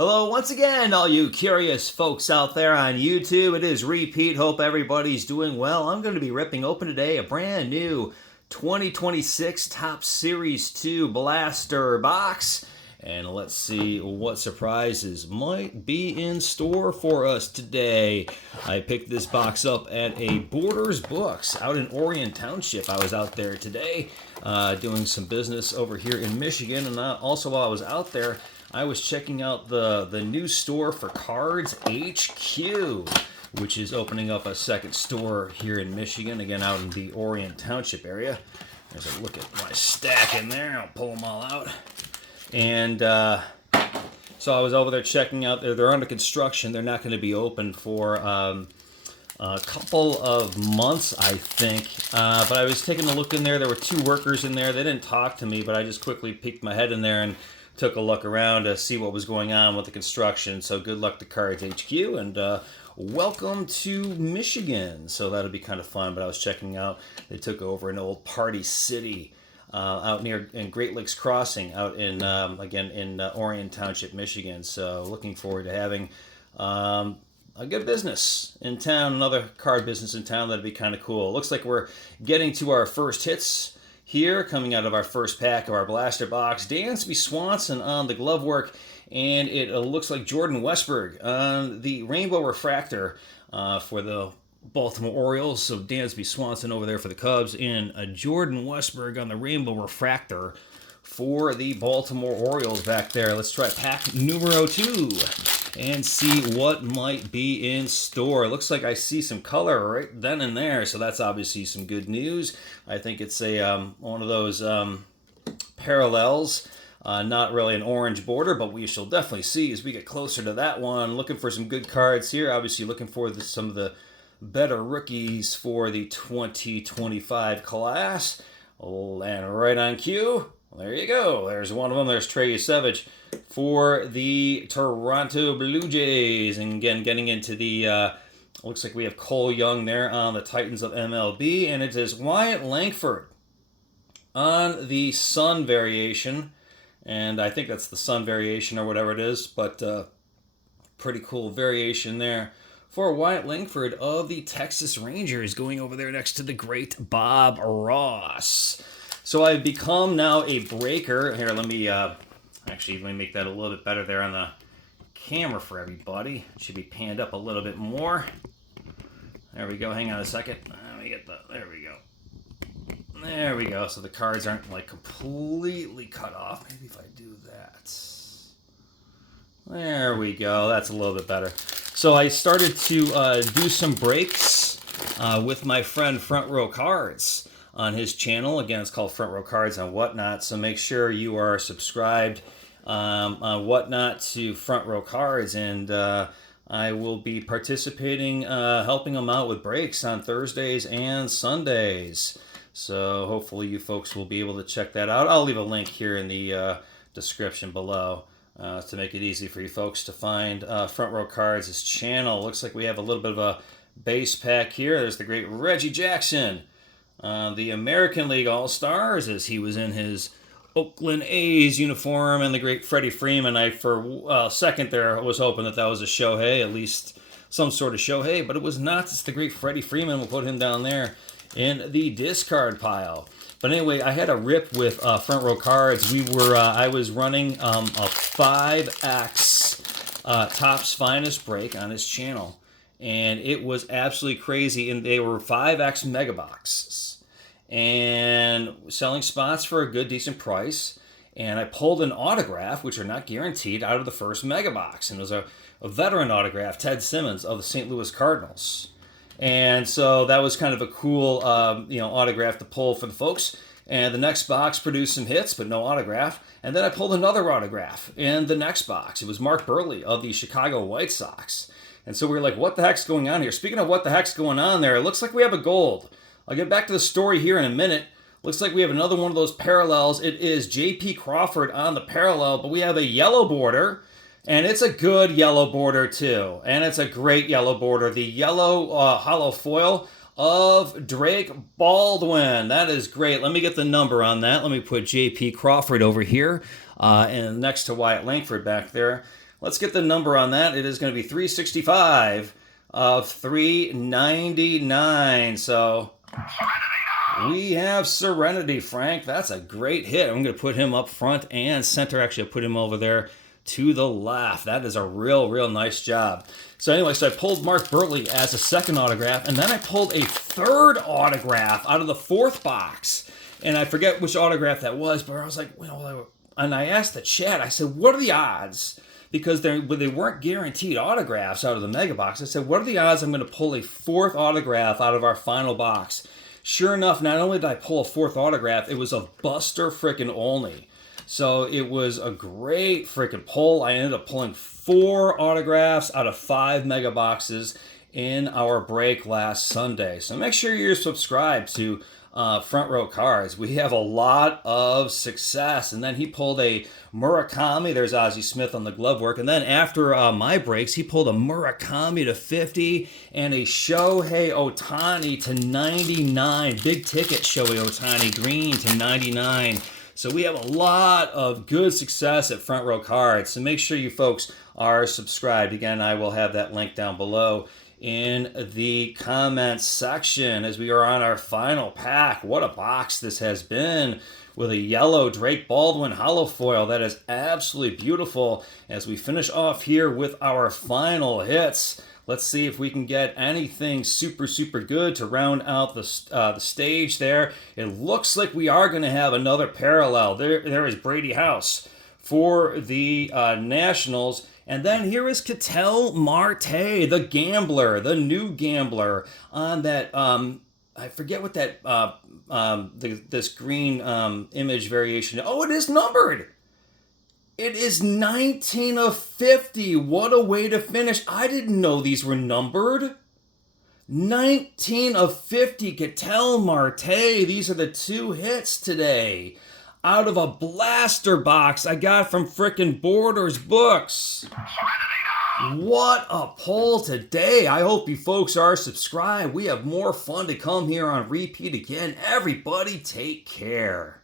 Hello once again, all you curious folks out there on YouTube. It is Repeat. Hope everybody's doing well. I'm going to be ripping open today a brand new 2026 Top Series 2 Blaster box. And let's see what surprises might be in store for us today. I picked this box up at a Borders Books out in Orion Township. I was out there today doing some business over here in Michigan. And also while I was out there, I was checking out the new store for Cards HQ, which is opening up a second store here in Michigan, again out in the Orion Township area. There's a look at my stack in there. I'll pull them all out. And so I was over there checking out. They're under construction. They're not going to be open for a couple of months, I think. But I was taking a look in there. There were two workers in there. They didn't talk to me, but I just quickly peeked my head in there and took a look around to see what was going on with the construction. So good luck to Cards HQ, and welcome to Michigan. So that'll be kind of fun. But I was checking out. They took over an old Party City out near in Great Lakes Crossing, out in again in Orion Township, Michigan. So looking forward to having a good business in town, another card business in town. That'd be kind of cool. Looks like we're getting to our first hits here, coming out of our first pack of our blaster box. Dansby Swanson on the glove work, and it looks like Jordan Westburg on the Rainbow Refractor for the Baltimore Orioles. So Dansby Swanson over there for the Cubs, and Jordan Westburg on the Rainbow Refractor for the Baltimore Orioles back there. Let's try pack numero 2 and see what might be in store. Looks like I see some color right then and there, so that's obviously some good news. I think it's a one of those parallels. Not really an orange border, but we shall definitely see as we get closer to that one. Looking for some good cards here. Obviously looking for some of the better rookies for the 2025 class. And right on cue. There you go. There's one of them. There's Trey Savage for the Toronto Blue Jays. And again, getting into the, looks like we have Cole Young there on the Titans of MLB. And it is Wyatt Langford on the Sun variation. And I think that's the Sun variation or whatever it is. But pretty cool variation there for Wyatt Langford of the Texas Rangers, going over there next to the great Bob Ross. So I've become now a breaker. Here, let me make that a little bit better there on the camera for everybody. It should be panned up a little bit more. There we go. Hang on a second. Let me get there we go. There we go. So the cards aren't like completely cut off. Maybe if I do that. There we go. That's a little bit better. So I started to do some breaks with my friend Front Row Cards on his channel. Again, it's called Front Row Cards on Whatnot, so make sure you are subscribed on Whatnot to Front Row Cards, and I will be participating, helping him out with breaks on Thursdays and Sundays. So hopefully you folks will be able to check that out. I'll leave a link here in the description below to make it easy for you folks to find Front Row Cards' channel. Looks like we have a little bit of a base pack here. There's the great Reggie Jackson, the American League All-Stars, as he was in his Oakland A's uniform, and the great Freddie Freeman. I, for a second there, was hoping that was a Shohei, at least some sort of Shohei, but it was not. It's the great Freddie Freeman. We'll put him down there in the discard pile. But anyway, I had a rip with Front Row Cards. I was running a 5X Topps Finest break on his channel, and it was absolutely crazy. And they were 5X mega boxes and selling spots for a good, decent price. And I pulled an autograph, which are not guaranteed, out of the first mega box. And it was a veteran autograph, Ted Simmons of the St. Louis Cardinals. And so that was kind of a cool autograph to pull for the folks. And the next box produced some hits, but no autograph. And then I pulled another autograph in the next box. It was Mark Burley of the Chicago White Sox. And so we were like, what the heck's going on here? Speaking of what the heck's going on there, it looks like we have a gold. I'll get back to the story here in a minute. Looks like we have another one of those parallels. It is J.P. Crawford on the parallel, but we have a yellow border, and it's a good yellow border too. And it's a great yellow border. The yellow hollow foil of Drake Baldwin. That is great. Let me get the number on that. Let me put J.P. Crawford over here and next to Wyatt Langford back there. Let's get the number on that. It is going to be 365 of 399. So we have Serenity, Frank. That's a great hit. I'm going to put him up front and center. Actually, I put him over there to the left. That is a real nice job. So anyway, so I pulled Mark Burtley as a second autograph, and then I pulled a third autograph out of the fourth box. And I forget which autograph that was, but I was like, well, and I asked the chat, I said, what are the odds? Because they weren't guaranteed autographs out of the mega box. I said, what are the odds I'm going to pull a fourth autograph out of our final box? Sure enough, not only did I pull a fourth autograph, it was a Buster frickin' only. So it was a great freaking pull. I ended up pulling 4 autographs out of 5 mega boxes in our break last Sunday. So make sure you're subscribed to Front Row Cards. We have a lot of success. And then he pulled a Murakami. There's Ozzie Smith on the glove work. And then after my breaks, he pulled a Murakami to 50 and a Shohei Ohtani to 99. Big ticket Shohei Ohtani green to 99. So we have a lot of good success at Front Row Cards. So make sure you folks are subscribed. Again, I will have that link down below in the comments section as we are on our final pack. What a box this has been, with a yellow Drake Baldwin holo foil. That is absolutely beautiful. As we finish off here with our final hits, let's see if we can get anything super good to round out the stage there. It looks like we are going to have another parallel. There is Brady House for the Nationals. And then here is Ketel Marte, the gambler, the new gambler, on that, I forget what that, this green image variation. Oh, it is numbered. It is 19 of 50. What a way to finish. I didn't know these were numbered. 19 of 50, Ketel Marte. These are the 2 hits today out of a blaster box I got from frickin' Borders Books. What a pull today. I hope you folks are subscribed. We have more fun to come here on Repeat again. Everybody take care.